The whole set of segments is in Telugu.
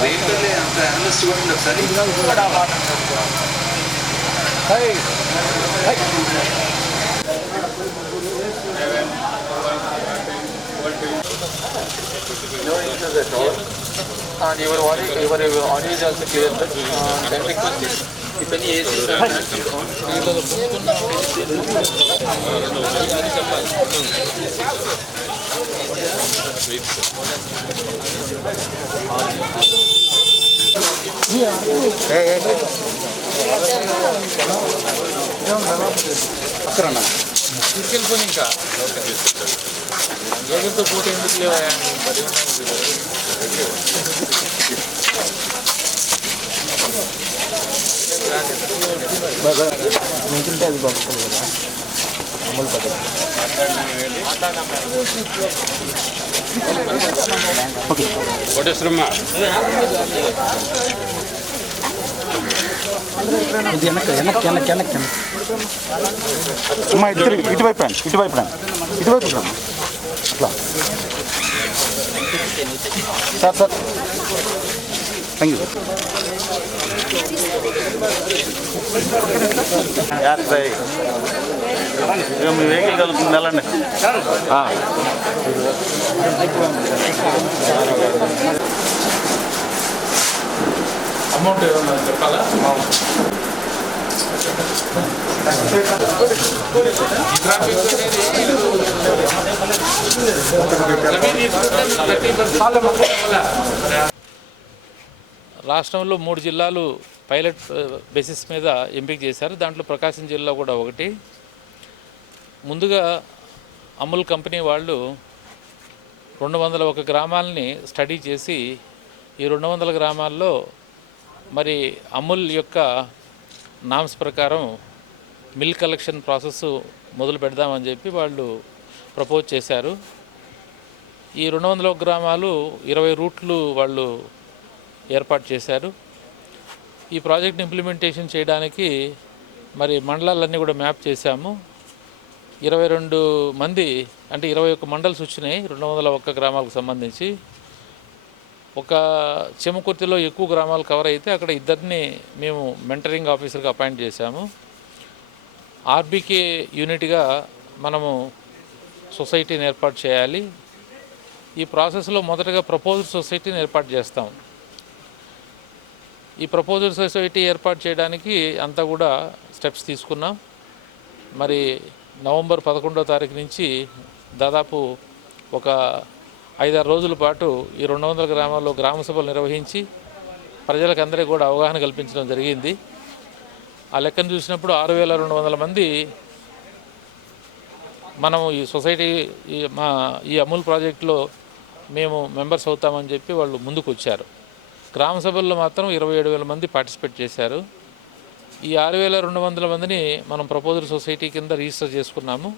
వెహికల్ అంత అనలిస్ట్ చూడండి ఒకసారి. And your audio is also clear. Can request this? If any AC తీసుకెళ్ళిపోయి ఇంకా జగన్తో పోటీ ఎందుకు లేవా మింటుంటే అది బాగుంటుంది కదా అమలు పద్ధతి. కోటేశ్వరమ్మ ఇది వెనక్కి వెనక్కి వెనక్కి వెనక్కి అమ్మా ఇద్దరు ఇటువైపు రండి ఇటువైపు రండి ఇటువైపు రండి అట్లా sir sir thank you sir. Me vehicle కలుపుతుంది వెళ్ళండి. అమౌంట్ ఏమన్నా చెప్పాలా? రాష్ట్రంలో 3 జిల్లాలు పైలట్ బేసిస్ మీద ఎంపిక చేశారు. దాంట్లో ప్రకాశం జిల్లా కూడా ఒకటి. ముందుగా అమూల్ కంపెనీ వాళ్ళు 201 గ్రామాలని స్టడీ చేసి ఈ 200 గ్రామాల్లో మరి అమూల్ యొక్క నామ్స్ ప్రకారం మిల్క్ కలెక్షన్ ప్రాసెస్ మొదలు పెడదామని చెప్పి వాళ్ళు ప్రపోజ్ చేశారు. ఈ 201 గ్రామాలు 20 రూట్లు వాళ్ళు ఏర్పాటు చేశారు. ఈ ప్రాజెక్ట్ ఇంప్లిమెంటేషన్ చేయడానికి మరి మండలాలన్నీ కూడా మ్యాప్ చేశాము. 22 మంది అంటే 21 మండల్స్ వచ్చినాయి 201 గ్రామాలకు సంబంధించి. ఒక చెమకుర్తిలో ఎక్కువ గ్రామాలు కవర్ అయితే అక్కడ ఇద్దరిని మేము మెంటరింగ్ ఆఫీసర్గా అపాయింట్ చేశాము. ఆర్బీకే యూనిట్గా మనము సొసైటీని ఏర్పాటు చేయాలి. ఈ ప్రాసెస్లో మొదటగా ప్రపోజల్ సొసైటీని ఏర్పాటు చేస్తాం. ఈ ప్రపోజల్ సొసైటీ ఏర్పాటు చేయడానికి అంతా కూడా స్టెప్స్ తీసుకున్నాం. మరి నవంబర్ 11వ తారీఖు నుంచి దాదాపు ఒక 5-6 రోజుల పాటు ఈ 200 గ్రామాల్లో గ్రామ సభలు నిర్వహించి ప్రజలకు అందరికీ కూడా అవగాహన కల్పించడం జరిగింది. ఆ లెక్కను చూసినప్పుడు 6,200 మంది మనం ఈ సొసైటీ ఈ అమూల్ ప్రాజెక్టులో మేము మెంబర్స్ అవుతామని చెప్పి వాళ్ళు ముందుకు వచ్చారు. గ్రామ సభల్లో మాత్రం 27,000 మంది పార్టిసిపేట్ చేశారు. ఈ 6,200 మందిని మనం ప్రపోజల్ సొసైటీ కింద రిజిస్టర్ చేసుకున్నాము.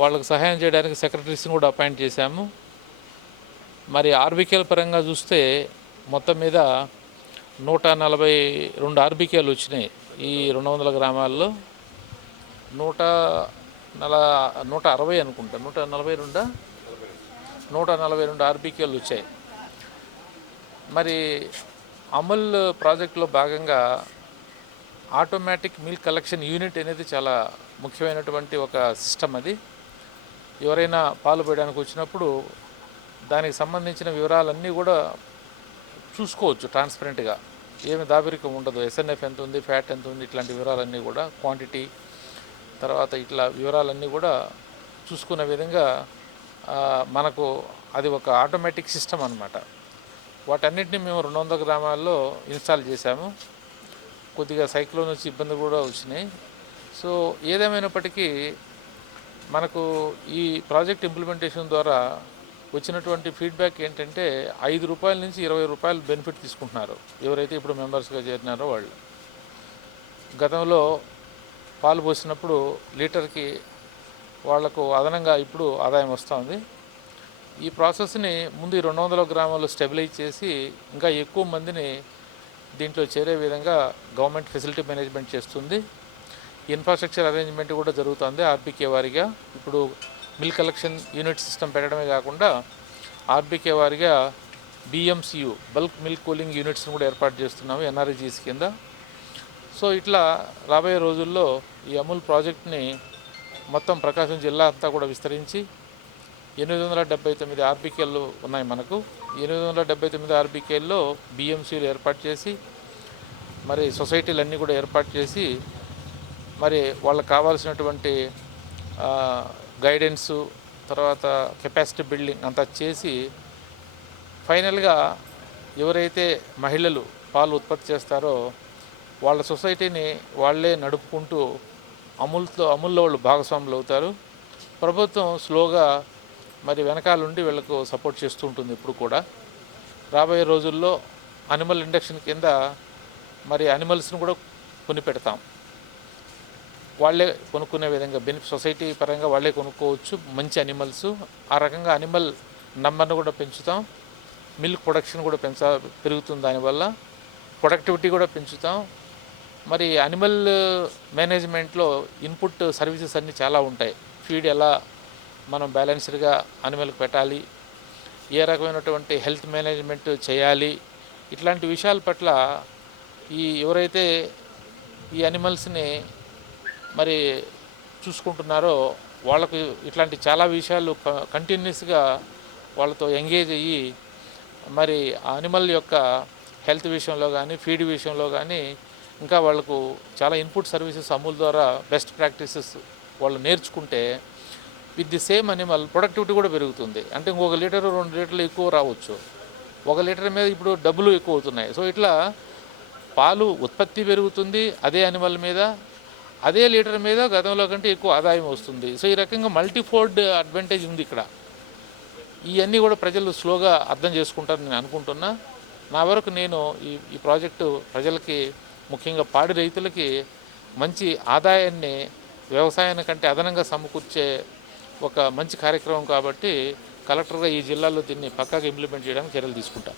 వాళ్ళకు సహాయం చేయడానికి సెక్రటరీస్ని కూడా అపాయింట్ చేశాము. మరి ఆర్బీకేల పరంగా చూస్తే మొత్తం మీద 142 ఆర్బీకేలు వచ్చినాయి. ఈ 200 గ్రామాల్లో 160 అనుకుంటా 142 ఆర్బీకేలు వచ్చాయి. మరి అమూల్ ప్రాజెక్టులో భాగంగా ఆటోమేటిక్ మిల్క్ కలెక్షన్ యూనిట్ అనేది చాలా ముఖ్యమైనటువంటి ఒక సిస్టమ్. అది ఎవరైనా పాలు పోయడానికి వచ్చినప్పుడు దానికి సంబంధించిన వివరాలన్నీ కూడా చూసుకోవచ్చు ట్రాన్స్పరెంట్గా, ఏమి దాబిరికం ఉండదు. ఎస్ఎన్ఎఫ్ ఎంత ఉంది, ఫ్యాట్ ఎంత ఉంది, ఇట్లాంటి వివరాలన్నీ కూడా క్వాంటిటీ తర్వాత ఇట్లా వివరాలన్నీ కూడా చూసుకునే విధంగా మనకు అది ఒక ఆటోమేటిక్ సిస్టమ్ అన్నమాట. వాటన్నిటిని మేము 200 గ్రామాల్లో ఇన్స్టాల్ చేశాము. కొద్దిగా సైక్లోన్ వచ్చి ఇబ్బంది కూడా వచ్చినాయి. సో ఏదేమైనప్పటికీ మనకు ఈ ప్రాజెక్ట్ ఇంప్లిమెంటేషన్ ద్వారా వచ్చినటువంటి ఫీడ్బ్యాక్ ఏంటంటే 5 రూపాయల నుంచి 20 రూపాయలు బెనిఫిట్ తీసుకుంటున్నారు ఎవరైతే ఇప్పుడు మెంబర్స్గా చేరినారో వాళ్ళు. గతంలో పాలు పోసినప్పుడు లీటర్కి వాళ్లకు అదనంగా ఇప్పుడు ఆదాయం వస్తుంది. ఈ ప్రాసెస్ని ముందు 200 గ్రామాలు స్టెబిలైజ్ చేసి ఇంకా ఎక్కువ మందిని దీంట్లో చేరే విధంగా గవర్నమెంట్ ఫెసిలిటీ మేనేజ్మెంట్ చేస్తుంది. ఇన్ఫ్రాస్ట్రక్చర్ అరేంజ్మెంట్ కూడా జరుగుతుంది ఆర్బీకే వారిగా. ఇప్పుడు మిల్క్ కలెక్షన్ యూనిట్ సిస్టమ్ పెట్టడమే కాకుండా ఆర్బీకే వారిగా BMCU బల్క్ మిల్క్ కూలింగ్ యూనిట్స్ని కూడా ఏర్పాటు చేస్తున్నాము NRGs కింద. సో ఇట్లా రాబోయే రోజుల్లో ఈ అమూల్ ప్రాజెక్ట్ని మొత్తం ప్రకాశం జిల్లా అంతా కూడా విస్తరించి 879 ఆర్బీకేలు ఉన్నాయి మనకు. 879 ఆర్బీకేల్లో BMCలు ఏర్పాటు చేసి మరి సొసైటీలన్నీ కూడా ఏర్పాటు చేసి మరి వాళ్ళకి కావాల్సినటువంటి గైడెన్సు తర్వాత కెపాసిటీ బిల్డింగ్ అంతా చేసి ఫైనల్గా ఎవరైతే మహిళలు పాలు ఉత్పత్తి చేస్తారో వాళ్ళ సొసైటీని వాళ్ళే నడుపుకుంటూ అమూల్లో వాళ్ళు భాగస్వాములు అవుతారు. ప్రభుత్వం స్లోగా మరి వెనకాలండి వీళ్ళకు సపోర్ట్ చేస్తూ ఉంటుంది ఇప్పుడు కూడా. రాబోయే రోజుల్లో అనిమల్ ఇండక్షన్ కింద మరి అనిమల్స్ని కూడా కొనిపెడతాం. వాళ్ళే కొనుక్కునే విధంగా సొసైటీ పరంగా వాళ్ళే కొనుక్కోవచ్చు మంచి అనిమల్స్. ఆ రకంగా అనిమల్ నంబర్ను కూడా పెంచుతాం. మిల్క్ ప్రొడక్షన్ కూడా పెరుగుతుంది. దానివల్ల ప్రొడక్టివిటీ కూడా పెంచుతాం. మరి అనిమల్ మేనేజ్మెంట్లో ఇన్పుట్ సర్వీసెస్ అన్నీ చాలా ఉంటాయి. ఫీడ్ ఎలా మనం బ్యాలెన్స్డ్గా అనిమల్కి పెట్టాలి, ఏ రకమైనటువంటి హెల్త్ మేనేజ్మెంట్ చేయాలి, ఇట్లాంటి విషయాల పట్ల ఎవరైతే ఈ అనిమల్స్ని మరి చూసుకుంటున్నారో వాళ్ళకు ఇట్లాంటి చాలా విషయాలు కంటిన్యూస్గా వాళ్ళతో ఎంగేజ్ అయ్యి మరి ఆ అనిమల్ యొక్క హెల్త్ విషయంలో కానీ ఫీడ్ విషయంలో కానీ ఇంకా వాళ్ళకు చాలా ఇన్పుట్ సర్వీసెస్ అమూల్ ద్వారా బెస్ట్ ప్రాక్టీసెస్ వాళ్ళు నేర్చుకుంటే with the same animal productivity కూడా పెరుగుతుంది. అంటే ఇంకొక లీటరు 2 లీటర్లు ఎక్కువ రావచ్చు. 1 లీటర్ మీద ఇప్పుడు డబ్బులు ఎక్కువ అవుతున్నాయి. సో ఇట్లా పాలు ఉత్పత్తి పెరుగుతుంది అదే అనిమల్ మీద, అదే లీటర్ మీద గతంలో కంటే ఎక్కువ ఆదాయం వస్తుంది. సో ఈ రకంగా మల్టీఫోల్డ్ అడ్వాంటేజ్ ఉంది ఇక్కడ. ఇవన్నీ కూడా ప్రజలు స్లోగా అర్థం చేసుకుంటారని నేను అనుకుంటున్నా. నా వరకు నేను ఈ ప్రాజెక్టు ప్రజలకి ముఖ్యంగా పాడి రైతులకి మంచి ఆదాయాన్ని వ్యవసాయానికంటే అదనంగా సమకూర్చే ఒక మంచి కార్యక్రమం కాబట్టి కలెక్టర్గా ఈ జిల్లాలో దీన్ని పక్కాగా ఇంప్లిమెంట్ చేయడానికి చర్యలు తీసుకుంటాం.